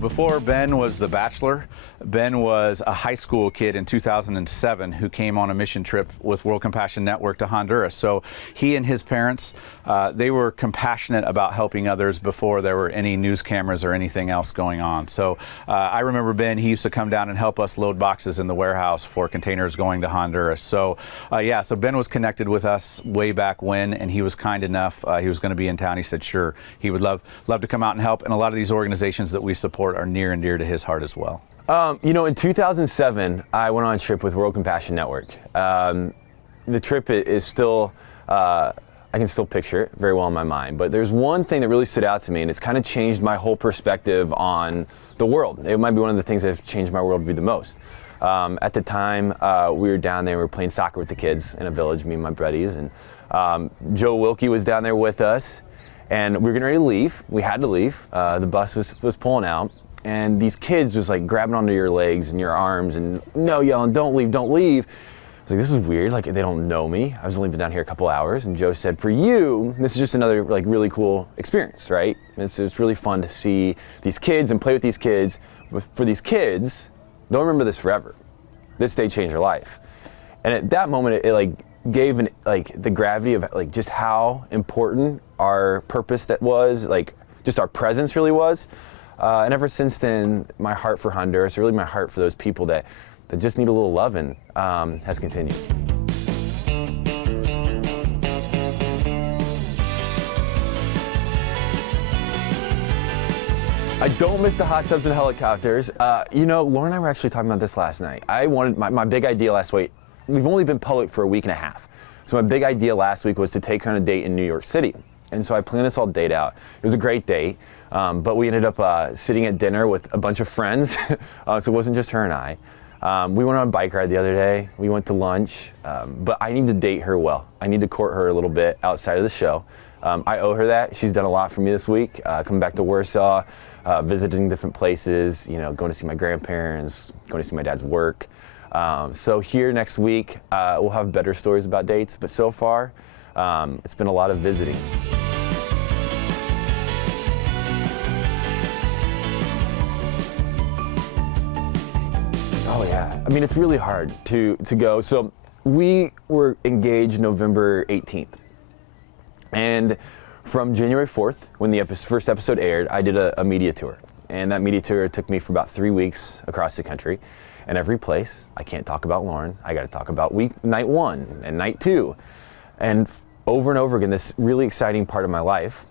Before Ben was the Bachelor, Ben was a high school kid in 2007 who came on a mission trip with World Compassion Network to Honduras. So he and his parents, they were compassionate about helping others before there were any news cameras or anything else going on. So I remember Ben, he used to come down and help us load boxes in the warehouse for containers going to Honduras. So yeah, so Ben was connected with us way back when, and he was kind enough. He was going to be in town. He said, sure, he would love to come out and help. And a lot of these organizations that we support are near and dear to his heart as well. You know, in 2007, I went on a trip with World Compassion Network. The trip is still, I can still picture it very well in my mind, but there's one thing that really stood out to me, and it's kind of changed my whole perspective on the world. It might be one of the things that have changed my worldview the most. At the time, we were down there, we were playing soccer with the kids in a village, me and my buddies, and Joe Wilkie was down there with us, and we were getting ready to leave. We had to leave. The bus was pulling out. And these kids was like grabbing onto your legs and your arms and yelling, don't leave, don't leave. I was like, this is weird, like they don't know me. I was only been down here a couple hours. And Joe said, for you, this is just another like really cool experience, right? It's really fun to see these kids and play with these kids. But for these kids, they'll remember this forever. This day changed their life. And at that moment, it like gave the gravity of like just how important our purpose that was, like just our presence really was. And ever since then, my heart for Honduras, really my heart for those people that just need a little loving, has continued. I don't miss the hot tubs and helicopters. You know, Lauren and I were actually talking about this last night. I wanted, my big idea last week, we've only been public for a week and a half. So my big idea last week was to take her on a date in New York City. And so I planned this all date out. It was a great date. But we ended up sitting at dinner with a bunch of friends, so it wasn't just her and I. We went on a bike ride the other day. We went to lunch, but I need to date her well. I need to court her a little bit outside of the show. I owe her that. She's done a lot for me this week, coming back to Warsaw, visiting different places, you know, going to see my grandparents, going to see my dad's work. So here next week, we'll have better stories about dates, but so far, it's been a lot of visiting. Oh yeah, I mean, it's really hard to go. So we were engaged November 18th. And from January 4th, when the first episode aired, I did a media tour. And that media tour took me for about 3 weeks across the country. And every place, I can't talk about Lauren, I gotta talk about night 1 and night 2. And over and over again, this really exciting part of my life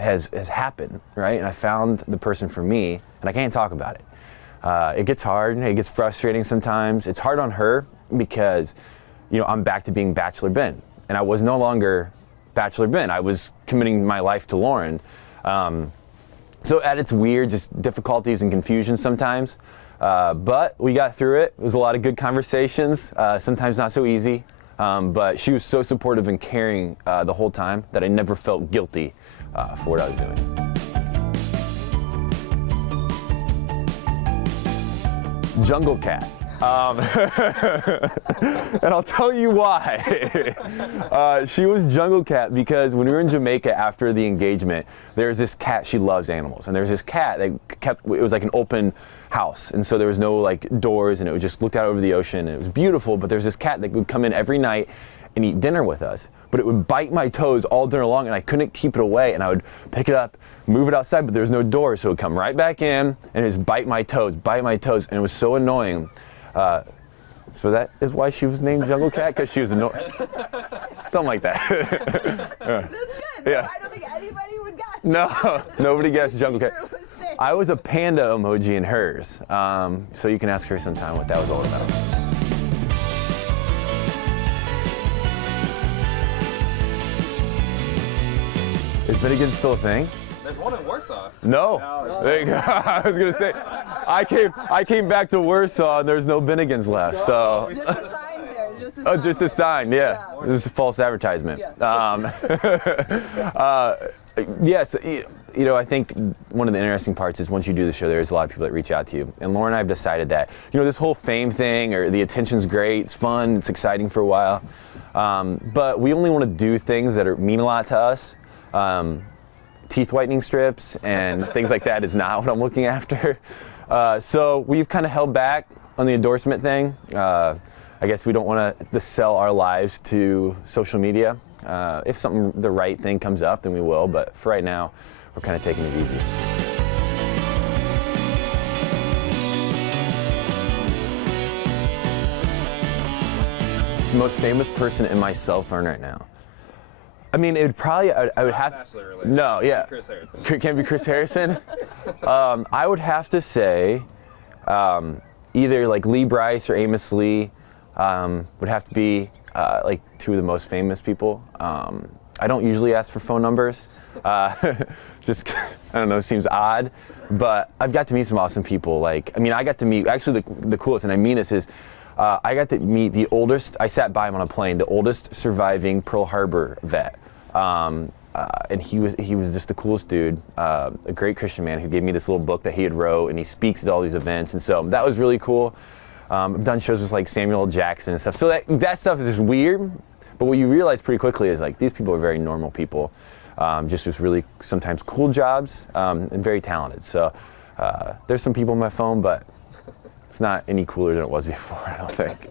has happened, right? And I found the person for me, and I can't talk about it. It gets hard, it gets frustrating sometimes. It's hard on her because, you know, I'm back to being Bachelor Ben, and I was no longer Bachelor Ben. I was committing my life to Lauren. So at its weird, just difficulties and confusion sometimes, but we got through it. It was a lot of good conversations, sometimes not so easy, but she was so supportive and caring the whole time that I never felt guilty for what I was doing. Jungle cat. And I'll tell you why. She was jungle cat because when we were in Jamaica after the engagement, there's this cat, she loves animals, and there's this cat that it was like an open house, and so there was no like doors, and it would just look out over the ocean, and it was beautiful, but there's this cat that would come in every night and eat dinner with us, but it would bite my toes all dinner long, and I couldn't keep it away, and I would pick it up, move it outside, but there's no door, so it would come right back in and just bite my toes, and it was so annoying. So that is why she was named Jungle Cat, because she was annoying. Something like that. That's good. Yeah. I don't think anybody would guess. No, nobody guessed Jungle Cat. I was a panda emoji in hers, so you can ask her sometime what that was all about. Is Bennigans still a thing? There's one in Warsaw. No. I was gonna say, I came back to Warsaw and there's no Bennigans left. So. Just the signs there. Just the sign. Oh, just a sign. Yeah. It was a false advertisement. Yeah. Yes. You know, I think one of the interesting parts is once you do the show, there's a lot of people that reach out to you. And Lauren and I have decided that, you know, this whole fame thing or the attention's great, it's fun, it's exciting for a while. But we only want to do things that mean a lot to us. teeth whitening strips and things like that is not what I'm looking after. So we've kind of held back on the endorsement thing. I guess we don't want to sell our lives to social media. If the right thing comes up, then we will. But for right now, we're kind of taking it easy. The most famous person in my cell phone right now. I mean, it would probably, I would have. Bachelor related. No, yeah. Chris Harrison. Can't be Chris Harrison. I would have to say either like Lee Bryce or Amos Lee would have to be like two of the most famous people. I don't usually ask for phone numbers. Just, I don't know, it seems odd. But I've got to meet some awesome people. Like, I mean, I got to meet, actually the coolest, and I mean this is, I got to meet the oldest, I sat by him on a plane, the oldest surviving Pearl Harbor vet. And he was just the coolest dude, a great Christian man who gave me this little book that he had wrote, and he speaks at all these events, and so that was really cool. I've done shows with like Samuel L. Jackson and stuff, so that stuff is just weird, but what you realize pretty quickly is like these people are very normal people, just with really sometimes cool jobs, and very talented. So there's some people on my phone, but it's not any cooler than it was before, I don't think.